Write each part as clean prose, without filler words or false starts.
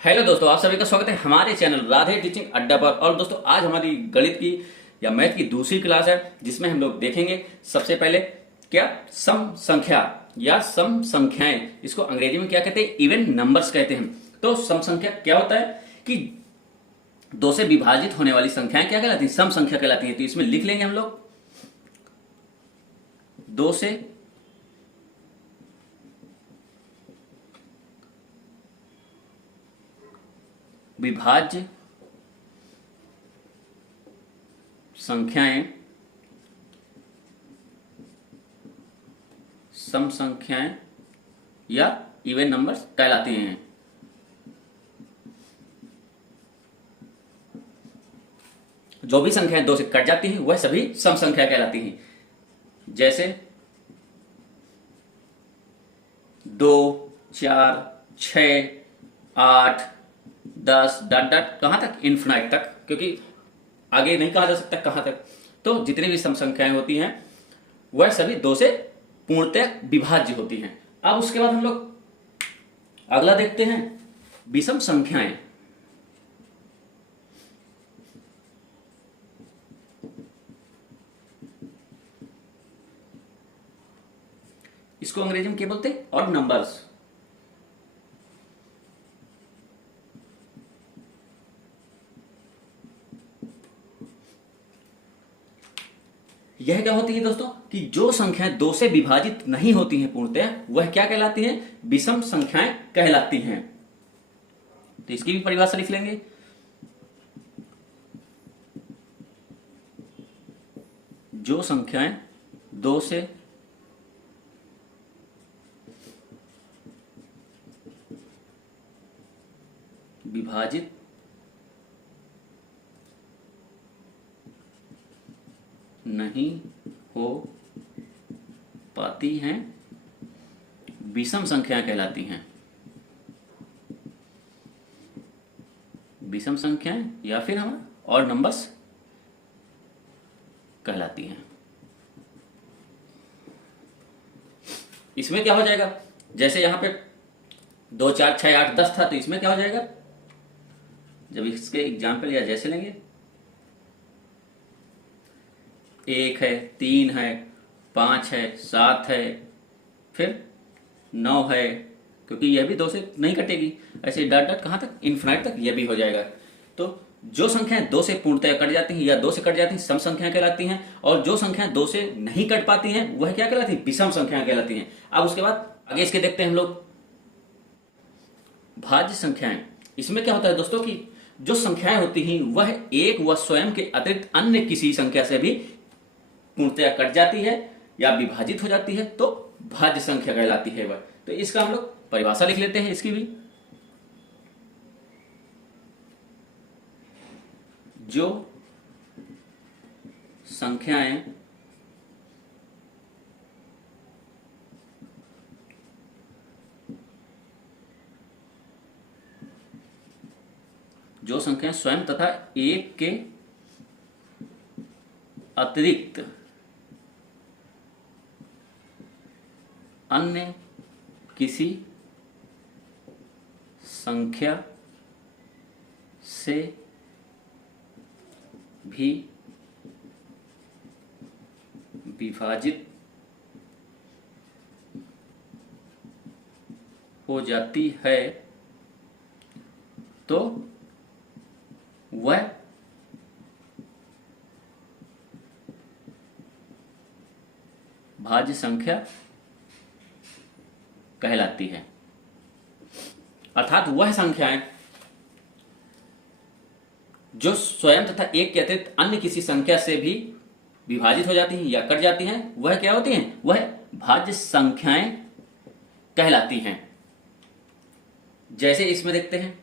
Hello दोस्तों, आप सभी का स्वागत है हमारे चैनल राधे टीचिंग अड्डा पर। और दोस्तों, आज हमारी गणित की या मैथ की दूसरी क्लास है, जिसमें हम लोग देखेंगे सबसे पहले क्या सम संख्या या सम संख्याएं। इसको अंग्रेजी में क्या कहते हैं? इवन नंबर्स कहते हैं। तो सम संख्या क्या होता है कि दो से विभाजित होने वाली संख्याएं क्या कहलाती हैं? सम संख्या कहलाती है। तो इसमें लिख लेंगे हम लोग दो से विभाज्य संख्याएं सम संख्याएं या इवन नंबर्स कहलाती हैं। जो भी संख्याएं दो से कट जाती हैं वह सभी सम संख्या कहलाती हैं। जैसे 2, 4, 6, 8, 10 डॉट डॉट कहां तक? इन्फिनाइट तक, क्योंकि आगे नहीं कहा जा सकता कहां तक। तो जितनी भी सम संख्याएं होती हैं वह सभी दो से पूर्णतः विभाज्य होती हैं। अब उसके बाद हम लोग अगला देखते हैं, विषम संख्याएं। इसको अंग्रेजी में क्या बोलते हैं? Odd numbers. यह क्या होती है दोस्तों कि जो संख्याएं दो से विभाजित नहीं होती हैं पूर्णतः, वह क्या कहलाती हैं? विषम संख्याएं कहलाती हैं। तो इसकी भी परिभाषा लिख लेंगे। जो संख्याएं दो से विभाजित नहीं हो पाती हैं विषम संख्या कहलाती हैं। विषम संख्याएं या फिर हम ऑड नंबर्स कहलाती हैं। इसमें क्या हो जाएगा? जैसे यहां पे 2, 4, 6, 8, 10 था, तो इसमें क्या हो जाएगा? जब इसके एग्जाम्पल या जैसे लेंगे, 1 है, 3 है, 5 है, 7 है, फिर 9 है, क्योंकि यह भी दो से नहीं कटेगी। ऐसे डॉट डॉट कहां तक? इन्फिनाइट तक यह भी हो जाएगा। तो जो संख्याएं दो से पूर्णतः कट जाती हैं या दो से कट जाती हैं सम संख्या कहलाती हैं, और जो संख्याएं दो से नहीं कट पाती हैं वह क्या कहलाती हैं? विषम संख्या कहलाती हैं। अब उसके बाद आगे इसके देखते हैं हम लोग भाज्य संख्याएं। इसमें क्या होता है दोस्तों कि जो संख्याएं होती हैं वह एक व स्वयं के अतिरिक्त अन्य किसी संख्या से भी पूर्णतया कट जाती है या विभाजित हो जाती है, तो भाज्य संख्या कहलाती है वह। तो इसका हम लोग परिभाषा लिख लेते हैं इसकी भी। जो संख्याएं स्वयं तथा एक के अतिरिक्त अन्य किसी संख्या से भी विभाजित हो जाती है, तो वह भाज्य संख्या कहलाती है। अर्थात वह संख्याएं जो स्वयं तथा एक के अतिरिक्त अन्य किसी संख्या से भी विभाजित हो जाती हैं या कट जाती हैं, वह क्या होती हैं? वह भाज्य संख्याएं कहलाती हैं। जैसे इसमें देखते हैं,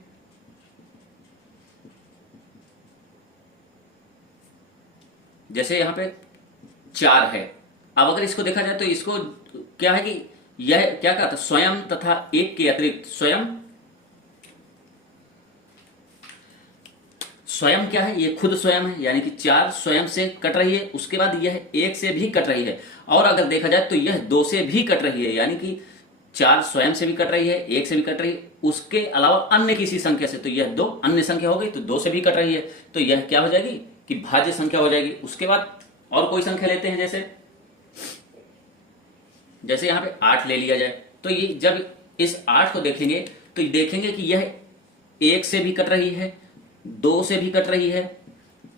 जैसे यहां पे 4 है। अब अगर इसको देखा जाए तो इसको क्या है कि यह क्या कहता है? स्वयं तथा एक के अतिरिक्त। स्वयं क्या है? ये खुद स्वयं है, यानी कि 4 स्वयं से कट रही है, उसके बाद यह 1 से भी कट रही है, और अगर देखा जाए तो यह 2 से भी कट रही है, यानी कि 4 स्वयं से भी कट रही है, 1 से भी कट रही है, उसके अलावा अन्य किसी संख्या से, तो यह 2 अन्य संख्या हो गई, तो 2 से भी कट रही है, तो यह क्या हो जाएगी कि भाज्य संख्या हो जाएगी। उसके बाद और कोई संख्या लेते हैं, जैसे यहां पे 8 ले लिया जाए, तो ये जब इस 8 को देखेंगे तो देखेंगे कि यह 1 से भी कट रही है, 2 से भी कट रही है,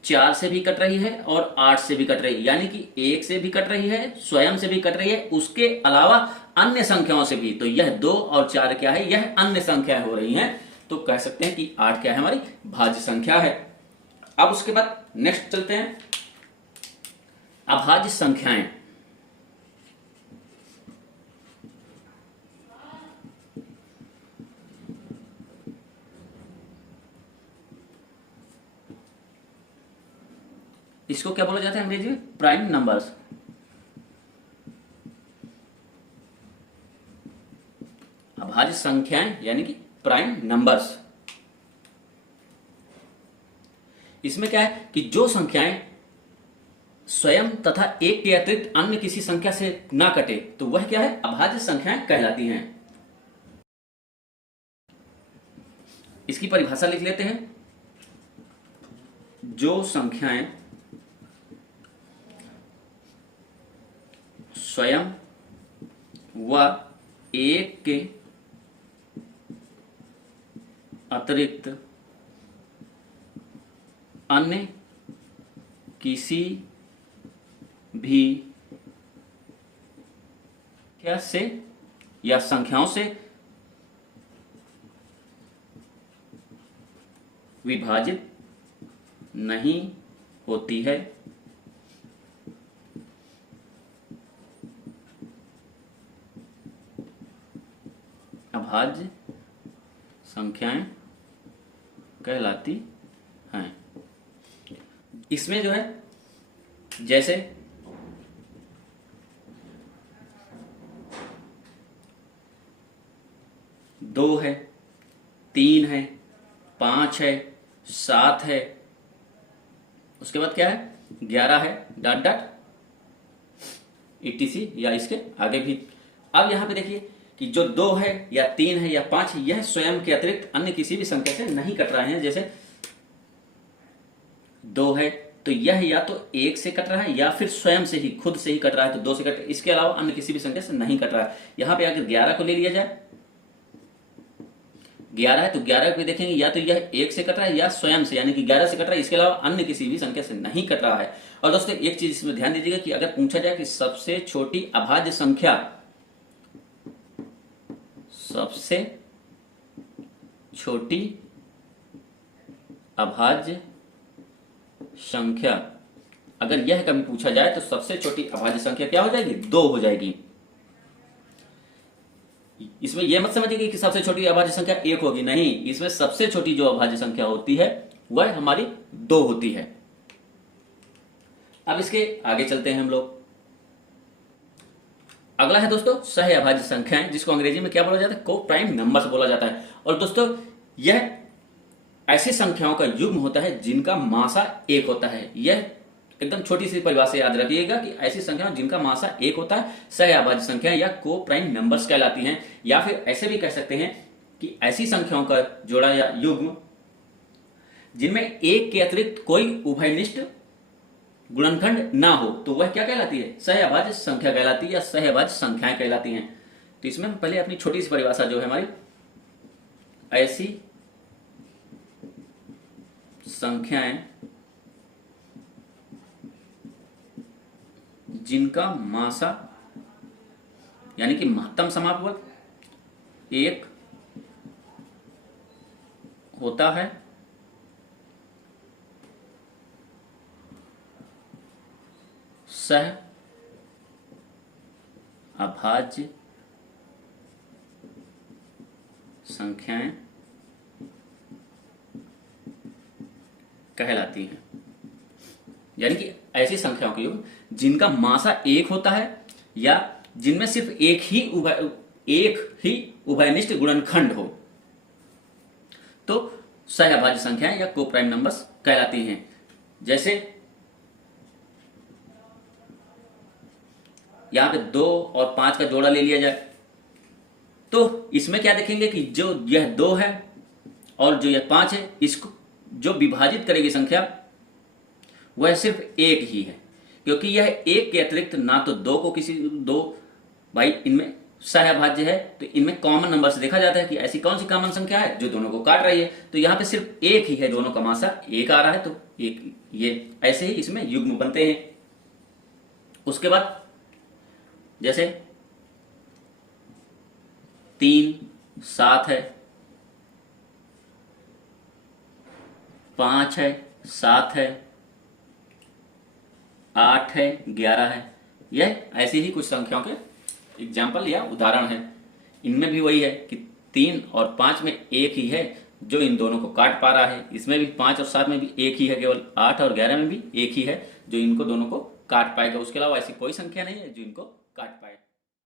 4 से भी कट रही है और 8 से भी कट रही है, यानी कि 1 से भी कट रही है, स्वयं से भी कट रही है, उसके अलावा अन्य संख्याओं से भी। तो यह 2 और 4 क्या है, यह अन्य संख्या हो रही हैं, तो कह सकते हैं कि 8 क्या है, हमारी भाज्य संख्या है। अब उसके बाद नेक्स्ट चलते हैं, अभाज्य संख्याएं। इसको क्या बोला जाता है अंग्रेजी में, प्राइम नंबर्स। अभाज्य संख्याएं यानी कि प्राइम नंबर्स। इसमें क्या है कि जो संख्याएं स्वयं तथा 1 के अतिरिक्त अन्य किसी संख्या से ना कटे, तो वह क्या है, अभाज्य संख्याएं कहलाती हैं। इसकी परिभाषा लिख लेते हैं। जो संख्याएं स्वयं व 1 के अतिरिक्त अन्य किसी भी संख्या से या संख्याओं से विभाजित नहीं होती है, अभाज्य संख्याएं कहलाती हैं। इसमें जो है, जैसे दो है, 3 है, 5 है, 7 है, उसके बाद क्या है, 11 है, डॉट डॉट etc, या इसके आगे भी। अब यहां पे देखिए कि जो 2 है या 3 है या 5 है, यह स्वयं के अतिरिक्त अन्य किसी भी संख्या से नहीं कट रहे हैं। जैसे 2 है तो यह या तो 1 से कट रहा है या फिर स्वयं से ही, खुद से ही कट रहा है, तो 2 से कट, इसके अलावा अन्य किसी भी संख्या से नहीं कट रहा है। यहां पे अगर 11 को ले लिया जाए, 11 है तो 11 पे देखेंगे या तो यह 1 से कट रहा है या स्वयं से, यानी कि 11 से कट रहा है, इसके अलावा अन्य किसी भी संख्या से नहीं कट रहा है। और दोस्तों एक चीज इसमें ध्यान दीजिएगा कि अगर पूछा जाए कि सबसे छोटी अभाज्य संख्या, सबसे छोटी अभाज्य संख्या, अगर यह कभी पूछा जाए तो सबसे छोटी अभाज्य संख्या क्या हो जाएगी, 2 हो जाएगी। इसमें यह मत समझिए कि सबसे छोटी अभाज्य संख्या 1 होगी, नहीं, इसमें सबसे छोटी जो अभाज्य संख्या होती है वह हमारी 2 होती है। अब इसके आगे चलते हैं हम लोग। अगला है दोस्तों सह अभाज्य संख्याएं, जिसको अंग्रेजी में क्या बोला जाता है, को प्राइम नंबर्स बोला जाता है। और दोस्तों यह ऐसी संख्याओं का युग्म होता है जिनका मासा 1 होता है। यह एकदम छोटी सी परिभाषा याद रखिएगा कि ऐसी संख्याएं जिनका मासा 1 होता है सह अभाज्य संख्याएं या को प्राइम नंबर्स कहलाती हैं। या फिर ऐसे भी कह सकते हैं कि ऐसी संख्याओं का जोड़ा या युग्म जिनमें 1 के अतिरिक्त कोई उभयनिष्ठ गुणनखंड ना हो, तो वह क्या कहलाती है, सह अभाज्य संख्या कहलाती है या सह अभाज्य संख्याएं कहलाती हैं। तो इसमें हम पहले अपनी छोटी सी परिभाषा जो है हमारी, ऐसी संख्याएं जिनका मासा यानी कि महत्तम समापवर्ग 1 होता है, सह अभाज्य संख्याएं कहलाती हैं। यानी कि ऐसी संख्याओं के योग जिनका मासा 1 होता है या जिनमें सिर्फ एक ही उभयनिष्ठ गुणनखंड हो, तो सह अभाज्य संख्याएं या को प्राइम नंबर्स कहलाती हैं। जैसे यहां पे 2 और 5 का जोड़ा ले लिया जाए, तो इसमें क्या देखेंगे कि जो यह 2 है और जो यह 5 है, इसको जो विभाजित करेगी संख्या वह सिर्फ एक ही है, क्योंकि यह एक के अतिरिक्त ना तो 2 को किसी दो, भाई इनमें सहअभाज्य है तो इनमें कॉमन नंबर से देखा जाता है कि ऐसी कौन सी कॉमन संख्या है जो दोनों को काट रही है। तो यहाँ पे सिर्फ एक ही है, दोनों का मासा एक आ रहा है, तो एक ये ऐसे ही इसमें युग्म बनते हैं। उसके बाद जैसे 3 7 है, 5 है, 7 है, 8 है, 11 है, यह ऐसी ही कुछ संख्याओं के एग्जाम्पल या उदाहरण है। इनमें भी वही है कि 3 और 5 में एक ही है जो इन दोनों को काट पा रहा है, इसमें भी 5 और 7 में भी एक ही है, केवल 8 और 11 में भी एक ही है जो इनको दोनों को काट पाएगा। उसके अलावा ऐसी कोई संख्या नहीं है जो इनको काट पाएगा।